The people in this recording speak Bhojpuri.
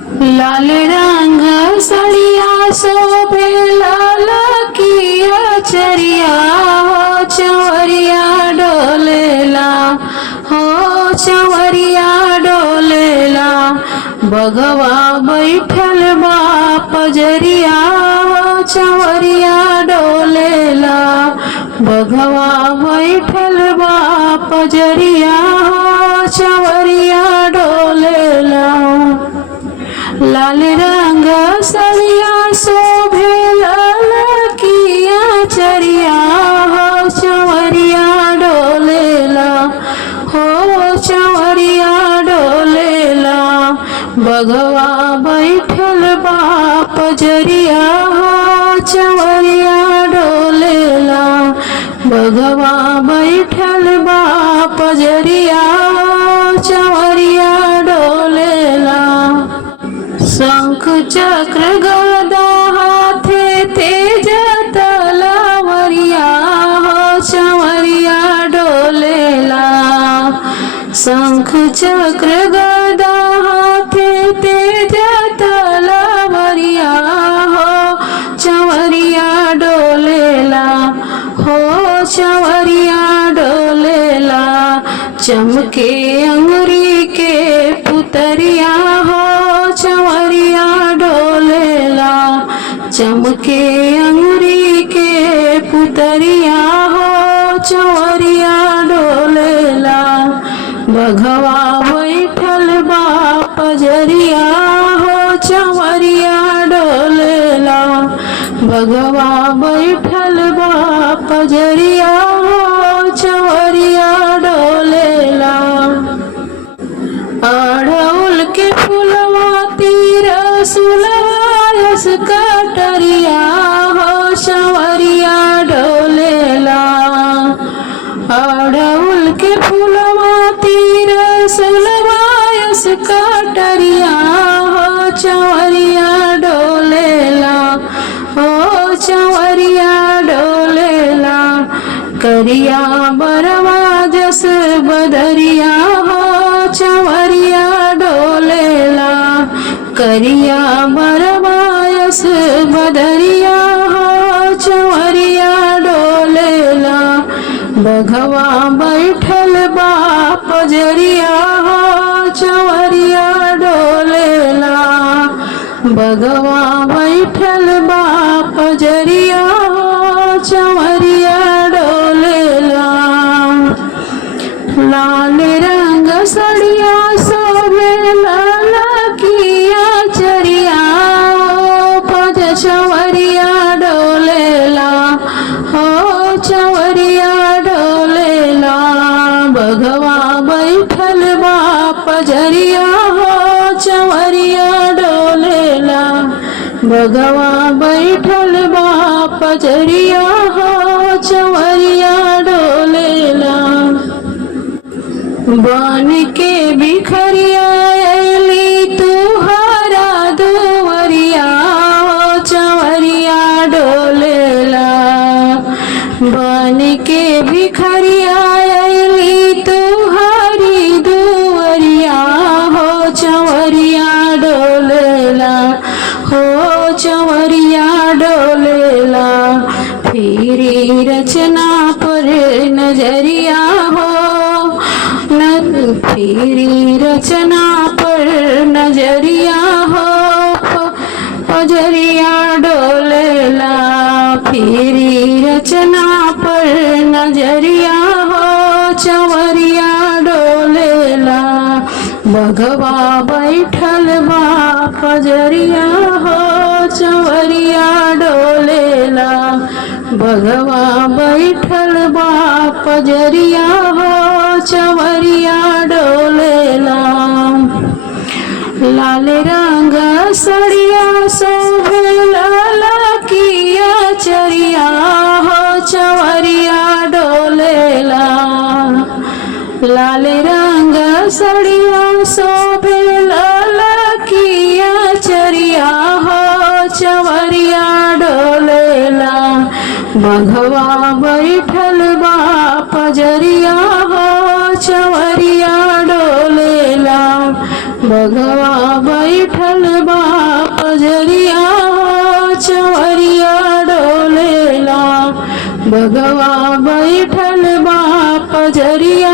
लाल रंग सड़िया शोभे लाल किया चरिया हो चवरिया डोलेला हो चवरिया डोलेला बगवा बैठल बा पजरिया हो चवरिया डोलेला बगवा बैठल बा पजरिया हो चवरिया डोलेला लाल रंग सड़िया शोभे लाल किया चरिया हो चवरिया डोलेला हो चवरिया डोलेला बगवा बैठल बा पजरिया हो चवरिया डोलेला बगवा बैठल बा पजरिया हो चवरिया डोलेला शंख चक्र गदा हाथे तेज तलवरिया हो चवरिया डोलेला शंख चक्र गदा हाथे तेज तलवरिया हो चवरिया डोलेला हो चवरिया डोलेला चमके अंगुरी के पुतरिया हो चवरिया डोलेला चमके अंगुरी के पुतरिया हो चवरिया डोलेला बघवा बैठल बा पजरिया हो चवरिया डोलेला बघवा बैठल बा पजरिया हो चवरिया डोलेला अड़हुल के फूलवा तीर सुलवायस कटरिया हो चवरिया डोलेला अड़हुल के फूलवा तीर सुलवायस कटरिया हो चवरिया डोलेला हो चवरिया डोलेला करिया बरवा जस बदरिया हो चवरिया डोलेला करिया बरवायस बदरिया हो चवरिया डोलेला बघवा बैठल बा पजरिया हो चवरिया डोलेला बघवा बैठल बा पजरिया हो चवरिया डोलेला लाल रंग सड़िया शोभे लाल किया चरिया हो पज चवरिया डोलेला हो चवरिया डोलेला बघवा बैठल बा पजरिया हो चवरिया डोलेला बघवा बैठल बा पजरिया हो चवरिया डोलेला बन के बिखरिया अली तुहरा दुवरिया हो चवरिया डोलेला बन के बिखरिया अली तुहरी दुवरिया हो चवरिया डोलेला हो चवरिया डोलेला फिरी रचना पर नजरिया हो फिरी रचना पर नजरिया हो पजरिया डोलेला फिरी रचना पर नजरिया हो चवरिया डोलेला बघवा बैठल बा पजरिया हो चवरिया डोलेला बघवा बैठल बा पजरिया हो चवरिया डोलेला लाल रंग सड़िया शोभे लाल किया चरिया हो चवरिया डोलेला लाल रंग सड़िया शोभे लाल किया चरिया हो चवरिया डोलेला बघवा बैठल बा पजरिया हो चवरिया डोलेला बघवा बैठल बा पजरिया हो चवरिया डोलेला बघवा बैठल बा पजरिया